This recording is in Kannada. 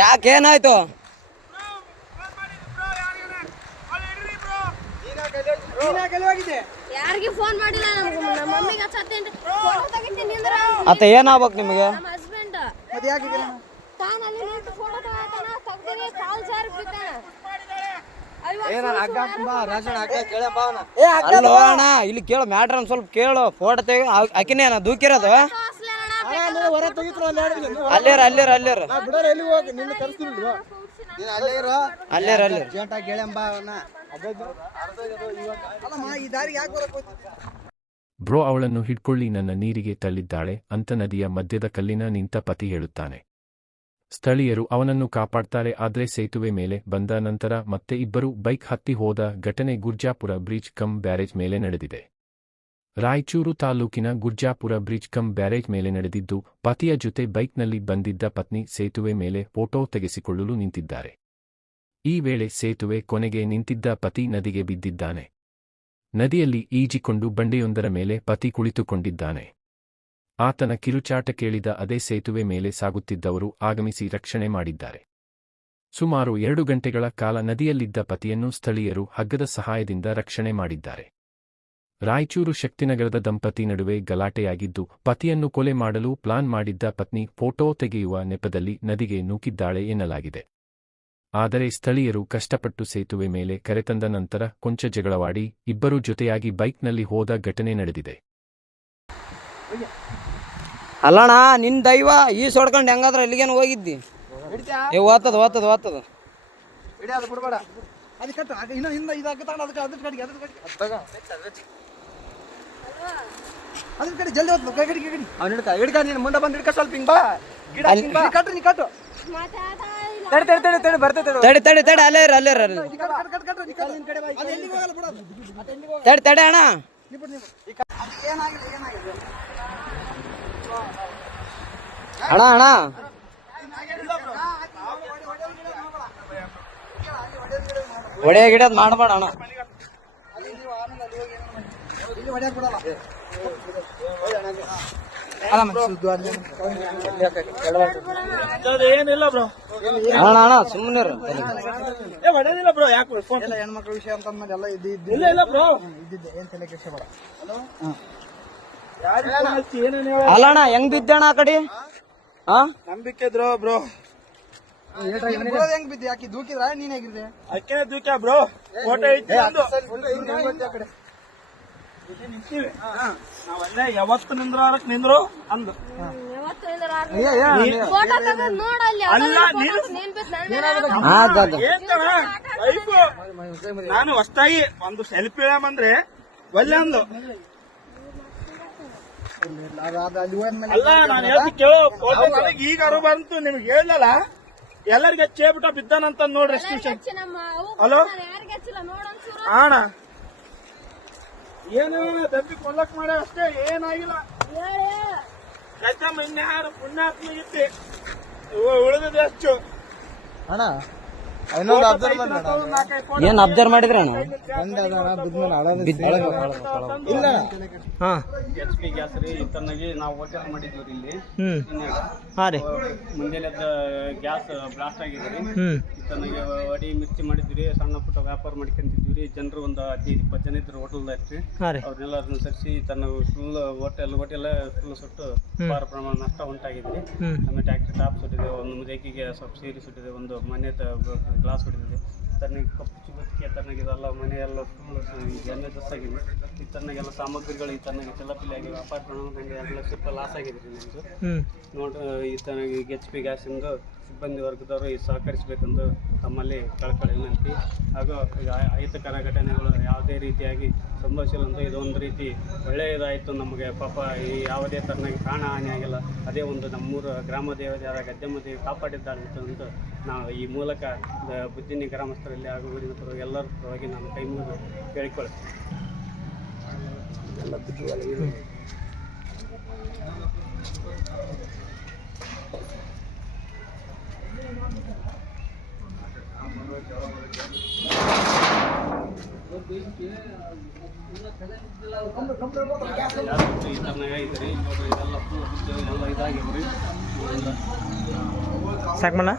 ಯಾಕೆ ಏನಾಯ್ತು? ಯಾರಿಗೆ ಫೋನ್ ಮಾಡಿಲ್ಲ, ನಮ್ಮ ಮಮ್ಮಿಗೆ ಹಚ್ಚತ್ತೇನ್ರಿ. ಫೋಟೋ ತೆಗಿತೀನಿ ಅಂದ್ರೆ ಅತ್ತ ಏನಾಗ್ಬೇಕು ನಿಮಗೆ? ನಮ್ಮ ಹಸ್ಬೆಂಡ್ ತಾನು ಅಲ್ಲಿ ನಿಂತು ಫೋಟೋ ತಗೋತಾನ, ತೆಗ್ದಿನಿ ಕಾಲ್ ಜಾರಿ ಬಿದ್ದಾನ. ಅಲ್ಲೋ ಅಣ್ಣ, ಇಲ್ಲಿ ಕೇಳು ಮ್ಯಾಟ್ರ್ ಒಂದ್ ಸ್ವಲ್ಪ ಕೇಳು. ಫೋಟೋ ತೆಗಿ ಆಕಿನೇ ದೂಕಿರೋದು. ಅಲ್ಲೇರ ಅಲ್ಲೇರ ಅಲ್ಲೇರ ಅಲ್ಲೇರ ಅಲ್ಲೇರ ಬ್ರೋ, ಅವಳನ್ನು ಹಿಡ್ಕೊಳ್ಳಿ, ನನ್ನ ನೀರಿಗೆ ತಳ್ಳಿದ್ದಾಳೆ ಅಂತ ನದಿಯ ಮಧ್ಯದ ಕಲ್ಲಿನ ನಿಂತ ಪತಿ ಹೇಳುತ್ತಾನೆ. ಸ್ಥಳೀಯರು ಅವನನ್ನು ಕಾಪಾಡ್ತಾರೆ. ಆದ್ರೆ ಸೇತುವೆ ಮೇಲೆ ಬಂದ ನಂತರ ಮತ್ತೆ ಇಬ್ಬರು ಬೈಕ್ ಹತ್ತಿ ಹೋದ ಘಟನೆ ಗುರ್ಜಾಪುರ ಬ್ರಿಡ್ಜ್ ಕಮ್ ಬ್ಯಾರೇಜ್ ಮೇಲೆ ನಡೆದಿದೆ. ರಾಯಚೂರು ತಾಲೂಕಿನ ಗುರ್ಜಾಪುರ ಬ್ರಿಡ್ಜ್ ಕಮ್ ಬ್ಯಾರೇಜ್ ಮೇಲೆ ನಡೆದಿದ್ದು, ಪತಿಯ ಜೊತೆ ಬೈಕ್ನಲ್ಲಿ ಬಂದಿದ್ದ ಪತ್ನಿ ಸೇತುವೆ ಮೇಲೆ ಫೋಟೋ ತೆಗೆಸಿಕೊಳ್ಳಲು ನಿಂತಿದ್ದಾರೆ. ಈ ವೇಳೆ ಸೇತುವೆ ಕೊನೆಗೆ ನಿಂತಿದ್ದ ಪತಿ ನದಿಗೆ ಬಿದ್ದಿದ್ದಾನೆ. ನದಿಯಲ್ಲಿ ಈಜಿಕೊಂಡು ಬಂಡೆಯೊಂದರ ಮೇಲೆ ಪತಿ ಕುಳಿತುಕೊಂಡಿದ್ದಾನೆ. ಆತನ ಕಿರುಚಾಟ ಕೇಳಿದ ಅದೇ ಸೇತುವೆ ಮೇಲೆ ಸಾಗುತ್ತಿದ್ದವರು ಆಗಮಿಸಿ ರಕ್ಷಣೆ ಮಾಡಿದ್ದಾರೆ. ಸುಮಾರು 2 ಗಂಟೆಗಳ ಕಾಲ ನದಿಯಲ್ಲಿದ್ದ ಪತಿಯನ್ನು ಸ್ಥಳೀಯರು ಹಗ್ಗದ ಸಹಾಯದಿಂದ ರಕ್ಷಣೆ ಮಾಡಿದ್ದಾರೆ. ರಾಯಚೂರು ಶಕ್ತಿನಗರದ ದಂಪತಿ ನಡುವೆ ಗಲಾಟೆಯಾಗಿದ್ದು, ಪತಿಯನ್ನು ಕೊಲೆ ಮಾಡಲು ಪ್ಲಾನ್ ಮಾಡಿದ್ದ ಪತ್ನಿ ಫೋಟೋ ತೆಗೆಯುವ ನೆಪದಲ್ಲಿ ನದಿಗೆ ನೂಕಿದ್ದಾಳೆ ಎನ್ನಲಾಗಿದೆ. ಆದರೆ ಸ್ಥಳೀಯರು ಕಷ್ಟಪಟ್ಟು ಸೇತುವೆ ಮೇಲೆ ಕರೆತಂದ ನಂತರ ಕೊಂಚ ಜಗಳವಾಡಿ ಇಬ್ಬರೂ ಜೊತೆಯಾಗಿ ಬೈಕ್ನಲ್ಲಿ ಹೋದ ಘಟನೆ ನಡೆದಿದೆ. ಅಲ್ಲಣ್ಣ, ನಿನ್ ದೈವ ಈ ಸೊಡ್ಕೊಂಡು ಹೆಂಗಾದ್ರೆ ಎಲ್ಲಿಗೇನು ಹೋಗಿದ್ದಿ? ಓದ್ತದ ಓದ್ತದ ಓದ್ತದ ಮುಂದೆ ಬಂದ್ ಹಿಡ್ಕ ಸ್ವಲ್ಪ ಹಿಂಗ್ ಬಾ. ತಡಿ ತಡಿ ತಡಿ ಅಲ್ಲೇರ ಅಲ್ಲೇರ ತಡಿ ತಡಿ ಅಣ್ಣ. ಅಣ್ಣ ಅಣ್ಣ ಹೊಡೆಯ ಗಿಡದ್ ಮಾಡಬೇಡ ಅಣ್ಣ. ಏನಿಲ್ಲ ಬ್ರೋ, ಅಣ್ಣ ಅಣ್ಣ ಸುಮ್ಮನೆ ಹೊಡೆದಿಲ್ಲ ಬ್ರೋ. ಯಾಕೆ ಹೆಣ್ಮಕ್ಳ ವಿಷಯ ಅಂತ ಎಲ್ಲ ಇಲ್ಲ ಇಲ್ಲ ಬ್ರೋ, ಇದ್ದಿದ್ದೆ ಏನ್ ತಲೆ ಕೆಡಿಸ್ಕೋಬೇಡ. ಅಲ್ಲ ಅಣ್ಣ, ಹೆಂಗ್ ಬಿದ್ದಣ್ಣ ಆ ಕಡೆ? ನಂಬಿಕೆ ಇದ್ರು ಬ್ರೋ. ಹೆಂಗ್ ಬಿದ್ದೆ? ಯಾಕೆ ದೂಕಿದ್ರ ನೀನ್ ಹೇಗಿದ್ದೆ? ಅಕ್ಕೇನೆ ದೂಕ್ಯ ಬ್ರೋ. ಫೋಟೋ ಐತಿ ನಿಂತೀವಿ ನಾವಲ್ಲೇ ಯಾವತ್ತು ನಿಂದ್ರಕ್ ನಿಂದ್ರು ಅಂದು. ಫೋಟೋ ತೆಗೆದು ನೋಡಲ್ಲಿ ಅಲ್ಲ ನೀನು ನಾನು ಹೊಸ್ತಾಗಿ ಒಂದು ಸೆಲ್ಫಿ ಇಳಮಂದ್ರೆ ಒಳ್ಳೆ ಅಂದು. ಅಲ್ಲ ನಾನು ಹೇಳ್ತಿ ಕೇಳೋ, ಫೋಟೋ ನನಗೆ ಈಗ ಅರು ಬಂತು, ನಿಮ್ಗೆ ಹೇಳಲ್ಲ ಎಲ್ಲರಿಗೆ ಚೇಬಿಟ ಬಿದ್ದಾನಂತ ನೋಡ್ರಿ. ಹಲೋ ಅಣ್ಣ, ಏನೇನ ದಂಬಿ ಕೊಲ್ಲಕ್ ಮಾಡ ಅಷ್ಟೇ, ಏನಾಗಿಲ್ಲ. ಕಚ್ಚಮ್ಮ ಇನ್ಯಾರು ಪುಣ್ಯಾತ್ಮಗಿತ್ತಿ ಉಳಿದಿದೆ ಹೆಚ್ಚು. ಅಣ್ಣ ಏನ್ ಅಬ್ಸರ್ವ್ ಮಾಡಿದ್ರ ಅಣ್ಣ? ಇಲ್ಲ HP ಗ್ಯಾಸ್ ರೀ, ತನ್ನಾಗಿ ನಾವು ಹೋಟೆಲ್ ಮಾಡಿದ್ವಿ ಇಲ್ಲಿ. ಮುಂಜಾನೆ ಗ್ಯಾಸ್ ಬ್ಲಾಸ್ಟ್ ಆಗಿದ್ರಿ. ತನ್ನಾಗಿ ವಡಿ ಮಿರ್ಚಿ ಮಾಡಿದ್ವಿ, ಸಣ್ಣ ಪುಟ್ಟ ವ್ಯಾಪಾರ ಮಾಡ್ಕೊಂತಿದ್ವಿ. ಜನರು ಒಂದು 15-20 ಜನ ಇದ್ರು ಹೋಟೆಲ್ದಾಗ್ರಿ. ಅವ್ರನ್ನೆಲ್ಲರನ್ನು ಸರಿಸಿ ತನ್ನ ಫುಲ್ ಹೋಟೆಲ್ ಫುಲ್ ಸುಟ್ಟು ಸುಮಾರು ಪ್ರಮಾಣ ನಷ್ಟ ಉಂಟಾಗಿದ್ರಿ. ಆಮೇಲೆ ಟ್ಯಾಕ್ಟ್ರಿ ಟಾಪ್ ಸುಟ್ಟಿದೆ, ಒಂದು ಮುಜಾಕಿಗೆ ಸ್ವಲ್ಪ ಸೀರೆ ಸುಟ್ಟಿದೆ, ಒಂದು ಮನೆ ಗ್ಲಾಸ್ ಹೊಡಿದಿದೆ. ತನಗೆ ಕಪ್ಪು ಚಿಗುತ್ತಿಗೆ ತನಗಿದೆಲ್ಲ ಮನೆಯೆಲ್ಲ ಫುಲ್ ಎಣ್ಣೆ ದಸ್ಸಾಗಿದೆ. ಈ ತನಗೆಲ್ಲ ಸಾಮಗ್ರಿಗಳು ಈ ತನಗೆ ಚೆಲ್ಲಪಿಲ್ಲಿ ಆಗಿವೆ. ಅಪಾರ್ಟ್ಮೆಂಟ್ ನನಗೆ 2 ಲಕ್ಷ ರೂಪಾಯಿ ಲಾಸ್ ಆಗಿದೆ ರೀ ನಮ್ಮದು. ನೋಡ್ರಿ, ಈ ತನಗೆ HP ಗ್ಯಾಸಿಂದು ಸಿಬ್ಬಂದಿ ವರ್ಗದವರು ಈ ಸಹಕರಿಸಬೇಕೆಂದು ತಮ್ಮಲ್ಲಿ ಕಳಕಳಿ ವಿನಂತಿ. ಹಾಗೂ ಈಗ ಅಹಿತಕರ ಘಟನೆಗಳು ಯಾವುದೇ ರೀತಿಯಾಗಿ ಸಂಭವಿಸಿಲ್ಲ ಅಂತ ಇದೊಂದು ರೀತಿ ಒಳ್ಳೆಯದಾಯಿತು ನಮಗೆ. ಪಾಪ ಈ ಯಾವುದೇ ಥರನಾಗಿ ಪ್ರಾಣ ಹಾನಿ ಆಗಿಲ್ಲ. ಅದೇ ಒಂದು ನಮ್ಮೂರ ಗ್ರಾಮ ದೇವತೆಯಾದ ಗದ್ದೆಮ್ಮ ದೇವಿ ಕಾಪಾಡಿದ್ದಾಳಿತ್ತು ಅಂತ ನಾವು ಈ ಮೂಲಕ ಬುದ್ದಿನಿ ಗ್ರಾಮಸ್ಥರಲ್ಲಿ ಹಾಗೂ ಊರಿನ ಪರವಾಗಿ ಎಲ್ಲರ ಪರವಾಗಿ ನಾನು ಕೈ ಮುಗಿದು ಕೇಳಿಕೊಳ್ತೀನಿ. ಎಲ್ಲ ಬುದ್ಧಿವಾಲಿಗಳು ಈ ಥರನಾಗಿದ್ರಿ. ನೋಡ್ರಿ, ಇದೆಲ್ಲ ಫುಲ್ ಎಲ್ಲ ಇದಾಗಿವ್ರಿ. ಸಾಕು ಮಾಡ